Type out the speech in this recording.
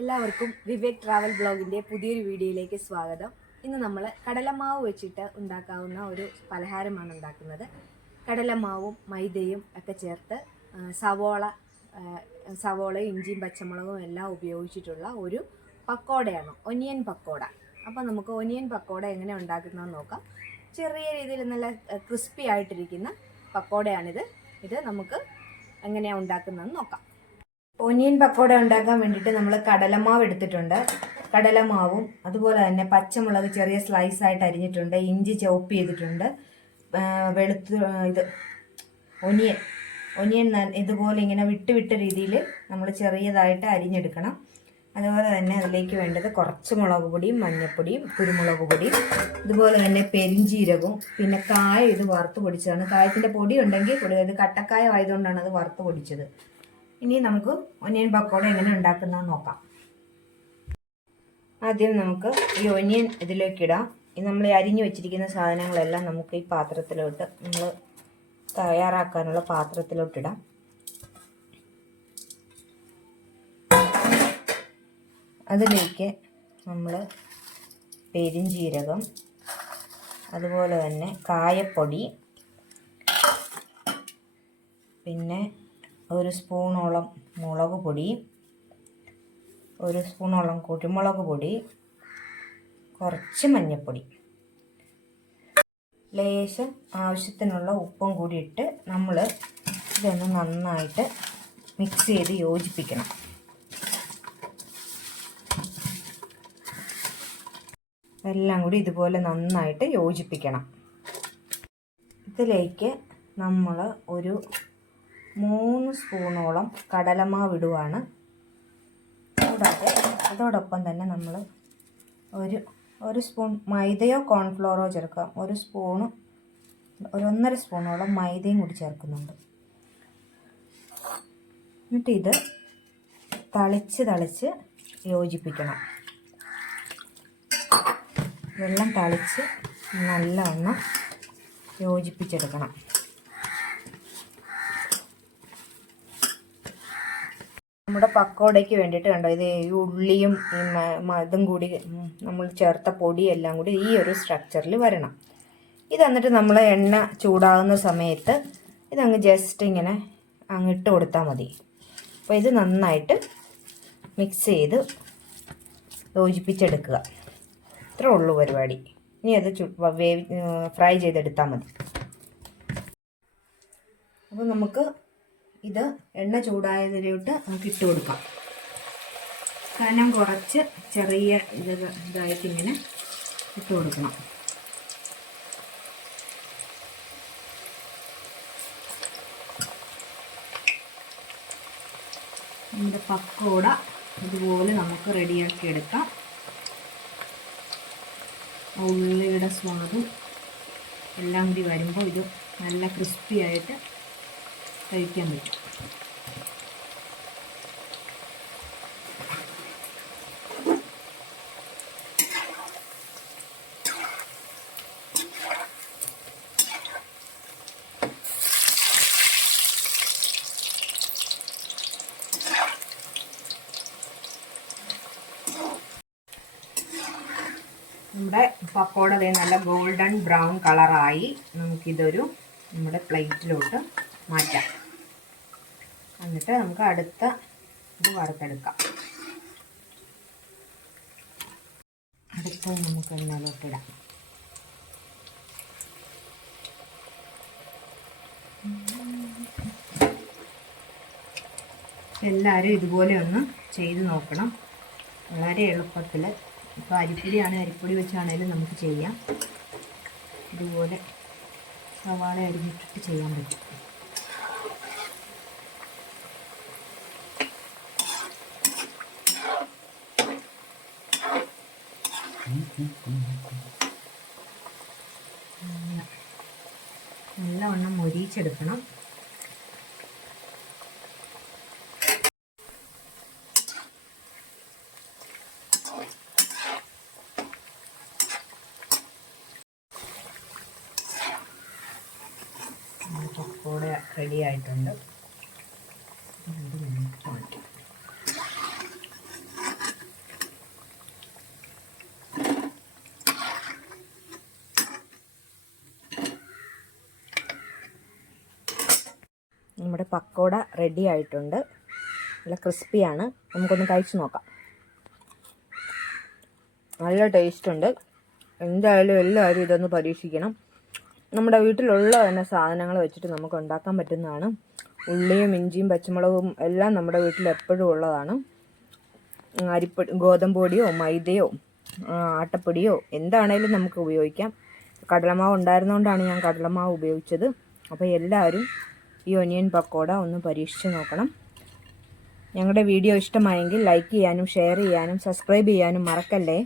എല്ലാവർക്കും വിവേക് ട്രാവൽ ബ്ലോഗിന്റെ പുതിയൊരു വീഡിയോയിലേക്ക് സ്വാഗതം. ഇന്ന് നമ്മൾ കടലമാവ് വെച്ചിട്ട് ഉണ്ടാക്കാവുന്ന ഒരു പലഹാരമാണ് ഉണ്ടാക്കുന്നത്. കടലമാവും മൈദയും ഒക്കെ ചേർത്ത് സവോള സവോള ഇഞ്ചിയും പച്ചമുളകും എല്ലാം ഉപയോഗിച്ചിട്ടുള്ള ഒരു പക്കോടയാണ് ഒനിയൻ പക്കോട. അപ്പോൾ നമുക്ക് ഒനിയൻ പക്കോട എങ്ങനെ ഉണ്ടാക്കുന്നതെന്ന് നോക്കാം. ചെറിയ രീതിയിൽ നല്ല ക്രിസ്പി ആയിട്ടിരിക്കുന്ന പക്കോടയാണിത്. ഇത് നമുക്ക് എങ്ങനെയാണ് ഉണ്ടാക്കുന്നതെന്ന് നോക്കാം. ഒനിയൻ പക്കോട ഉണ്ടാക്കാൻ വേണ്ടിയിട്ട് നമ്മൾ കടലമാവ് എടുത്തിട്ടുണ്ട്. കടലമാവും അതുപോലെ തന്നെ പച്ചമുളക് ചെറിയ സ്ലൈസ് ആയിട്ട് അരിഞ്ഞിട്ടുണ്ട് ഇഞ്ചി ചോപ്പ് ചെയ്തിട്ടുണ്ട്. വെളുത്ത് ഇത് ഒനിയൻ ഒനിയൻ ഇതുപോലെ ഇങ്ങനെ വിട്ട് വിട്ട രീതിയിൽ നമ്മൾ ചെറിയതായിട്ട് അരിഞ്ഞെടുക്കണം. അതുപോലെ തന്നെ അതിലേക്ക് വേണ്ടത് കുറച്ച് മുളക് പൊടിയും മഞ്ഞൾപ്പൊടിയും കുരുമുളക് പൊടിയും ഇതുപോലെ തന്നെ പെരിഞ്ചീരകവും പിന്നെ കായ ഇത് വറുത്ത് പൊടിച്ചതാണ്. കായത്തിന്റെ പൊടി ഉണ്ടെങ്കിൽ പൊടി അതായത് കട്ടക്കായ ആയതുകൊണ്ടാണ് അത് വറുത്ത് പൊടിച്ചത്. ഇനി നമുക്ക് ഒനിയൻ പക്കോട എങ്ങനെ ഉണ്ടാക്കുന്നതെന്ന് നോക്കാം. ആദ്യം നമുക്ക് ഈ ഒനിയൻ ഇതിലേക്ക് ഇടാം. നമ്മൾ അരിഞ്ഞു വെച്ചിരിക്കുന്ന സാധനങ്ങളെല്ലാം നമുക്ക് ഈ പാത്രത്തിലോട്ട് നമ്മൾ തയ്യാറാക്കാനുള്ള പാത്രത്തിലോട്ടിടാം അതിലേക്ക് നമ്മൾ പെരിഞ്ചീരകം അതുപോലെ തന്നെ കായപ്പൊടി പിന്നെ ഒരു സ്പൂണോളം മുളക് പൊടി ഒരു സ്പൂണോളം കുരുമുളക് പൊടി കുറച്ച് മഞ്ഞൾപ്പൊടി ലേശം ആവശ്യത്തിനുള്ള ഉപ്പും കൂടി ഇട്ട് നമ്മൾ ഇതൊന്ന് നന്നായിട്ട് മിക്സ് ചെയ്ത് യോജിപ്പിക്കണം. എല്ലാം കൂടി ഇതുപോലെ നന്നായിട്ട് യോജിപ്പിക്കണം. ഇതിലേക്ക് നമ്മൾ ഒരു മൂന്ന് സ്പൂണോളം കടലമാവ് ഇടുവാണ്. കൂടാതെ അതോടൊപ്പം തന്നെ നമ്മൾ ഒരു ഒരു സ്പൂൺ മൈദയോ കോൺഫ്ലോറോ ചേർക്കാം. ഒരു സ്പൂണ് ഒരു ഒന്നര സ്പൂണോളം മൈദയും കൂടി ചേർക്കുന്നുണ്ട്. എന്നിട്ട് ഇത് തളിച്ച് തളിച്ച് യോജിപ്പിക്കണം. വെള്ളം തളിച്ച് നല്ലവണ്ണം യോജിപ്പിച്ചെടുക്കണം. നമ്മുടെ പക്കോടയ്ക്ക് വേണ്ടിയിട്ട് കണ്ടോ? ഇത് ഈ ഉള്ളിയും ഈ ഇതും കൂടി നമ്മൾ ചേർത്ത പൊടിയെല്ലാം കൂടി ഈ ഒരു സ്ട്രക്ചറിൽ വരണം. ഇത് എന്നിട്ട് നമ്മൾ എണ്ണ ചൂടാകുന്ന സമയത്ത് ഇതങ്ങ് ജസ്റ്റ് ഇങ്ങനെ അങ്ങ് ഇട്ട് കൊടുത്താൽ മതി. അപ്പോൾ ഇത് നന്നായിട്ട് മിക്സ് ചെയ്ത് യോജിപ്പിച്ചെടുക്കുക. ഇത്രേ ഉള്ളൂ പരിപാടി. ഇനി അത് ചു വേവി ഫ്രൈ ചെയ്തെടുത്താൽ മതി. അപ്പോൾ നമുക്ക് ഇത് എണ്ണ ചൂടായതിലോട്ട് നമുക്ക് ഇട്ട് കൊടുക്കാം. കനം കുറച്ച് ചെറിയ ഇത് ഇതായിട്ട് ഇങ്ങനെ ഇട്ട് കൊടുക്കണം. നമ്മുടെ പക്കോട ഇതുപോലെ നമുക്ക് റെഡിയാക്കി എടുക്കാം. ഉള്ളിയുടെ സ്വാദും എല്ലാം കൂടി വരുമ്പോൾ ഇത് നല്ല ക്രിസ്പി ആയിട്ട് കഴിക്കാൻ പറ്റും. നമ്മുടെ പക്കോട നല്ല ഗോൾഡൻ ബ്രൗൺ കളറായി നമുക്കിതൊരു നമ്മുടെ പ്ലേറ്റിലോട്ട് മാറ്റാം. എന്നിട്ട് നമുക്ക് അടുത്ത ഇത് വറുത്തെടുക്കാം. അടുത്തത് നമുക്ക് എണ്ണയിലോട്ടിടാം എല്ലാവരും ഇതുപോലെ ഒന്ന് ചെയ്ത് നോക്കണം. വളരെ എളുപ്പത്തിൽ. ഇപ്പോൾ അരിപ്പൊടിയാണ് അരിപ്പൊടി വെച്ചാണേലും നമുക്ക് ചെയ്യാം. ഇതുപോലെ സവാള അരിഞ്ഞിട്ടിട്ട് ചെയ്യാൻ പറ്റും. നല്ലവണ്ണം മൊരിയിച്ചെടുക്കണം. പക്കോട റെഡി ആയിട്ടുണ്ട് ഇത് നമുക്ക് മാറ്റാം പക്കോട റെഡി ആയിട്ടുണ്ട്. നല്ല ക്രിസ്പിയാണ് നമുക്കൊന്ന് കഴിച്ചു നോക്കാം. നല്ല ടേസ്റ്റ് ഉണ്ട്. എന്തായാലും എല്ലാവരും ഇതൊന്ന് പരീക്ഷിക്കണം. നമ്മുടെ വീട്ടിലുള്ള തന്നെ സാധനങ്ങൾ വെച്ചിട്ട് നമുക്ക് ഉണ്ടാക്കാൻ പറ്റുന്നതാണ്. ഉള്ളിയും ഇഞ്ചിയും പച്ചമുളകും എല്ലാം നമ്മുടെ വീട്ടിൽ എപ്പോഴും ഉള്ളതാണ്. അരിപ്പൊടി ഗോതമ്പ് പൊടിയോ മൈദയോ ആട്ടപ്പൊടിയോ എന്താണേലും നമുക്ക് ഉപയോഗിക്കാം. കടലമാവ് ഉണ്ടായിരുന്നതുകൊണ്ടാണ് ഞാൻ കടലമാവ് ഉപയോഗിച്ചത്. അപ്പോൾ എല്ലാവരും ഈ ഒനിയൻ പക്കോട ഒന്ന് പരീക്ഷിച്ച് നോക്കണം. ഞങ്ങളുടെ വീഡിയോ ഇഷ്ടമായെങ്കിൽ ലൈക്ക് ചെയ്യാനും ഷെയർ ചെയ്യാനും സബ്സ്ക്രൈബ് ചെയ്യാനും മറക്കല്ലേ?